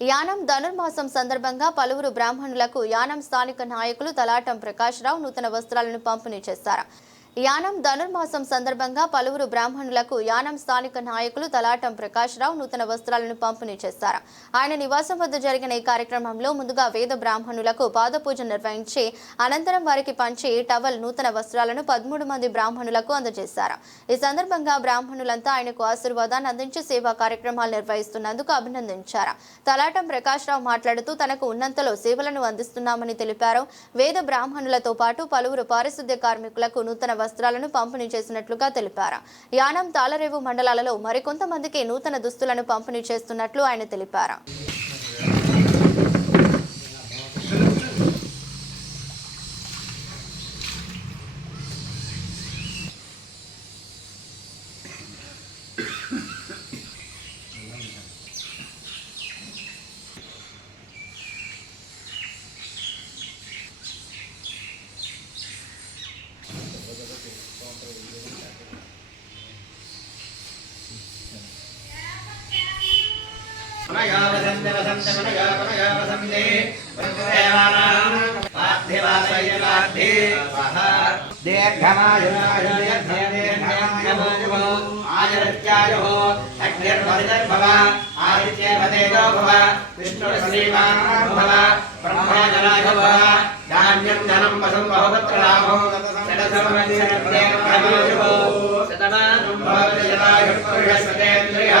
యానం ధనుర్మాసం సందర్భంగా పలువురు బ్రాహ్మణులకు యానం స్థానిక నాయకులు తలాటం ప్రకాశ్రావు నూతన వస్త్రాలను పంపిణీ చేశారు. యానం ధనుర్మాసం సందర్భంగా పలువురు బ్రాహ్మణులకు యానం స్థానిక నాయకులు తలాటం ప్రకాశ్రావు నూతన వస్త్రాలను పంపిణీ చేశారు. ఆయన నివాసం వద్ద జరిగిన ఈ కార్యక్రమంలో ముందుగా వేద బ్రాహ్మణులకు పాదపూజ నిర్వహించి అనంతరం వారికి పంచి టవల్ నూతన వస్త్రాలను పదమూడు మంది బ్రాహ్మణులకు అందజేశారు. ఈ సందర్భంగా బ్రాహ్మణులంతా ఆయనకు ఆశీర్వాదాన్ని అందించి సేవా కార్యక్రమాలు నిర్వహిస్తున్నందుకు అభినందించారు. తలాటం ప్రకాశ్రావు మాట్లాడుతూ తనకు ఉన్నంతలో సేవలను అందిస్తున్నామని తెలిపారు. వేద బ్రాహ్మణులతో పాటు పలువురు పారిశుద్ధ్య కార్మికులకు నూతన వస్త్రాలను పంపిణీ చేసినట్లుగా తెలిపారు. యానం తాళరేవు మండలాలలో మరికొంతమందికి నూతన దుస్తులను పంపిణీ చేస్తున్నట్లు ఆయన తెలిపారు. ఆయురత్యాయుః అగ్నిర్వరిదర్భవ ఆదిత్యేవదేదో భవ విష్ణుశ్రీమానో భవ భవ ధాన్యం ధనం వసం బహుపత్రలాభో శతసర్వశరద్దేవో శతమానం భవతి శతాయుష్పర్యస్వతేంద్రియాయుష్వేంద్రియే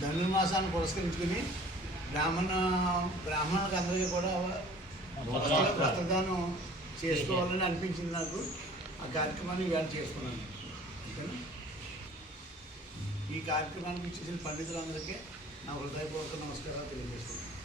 ధనుర్మాసాన్ని పురస్కరించుకుని బ్రాహ్మణ బ్రాహ్మణులకు అందరికీ కూడా వస్త్ర- వస్త్రదానం చేసుకోవాలని అనిపించింది నాకు ఆ కార్యక్రమాన్ని ఇవాళ చేసుకున్నాను ఓకేనా? ఈ కార్యక్రమానికి చేసిన పండితులందరికీ నా హృదయపూర్వక నమస్కారాలు తెలియజేస్తున్నాను.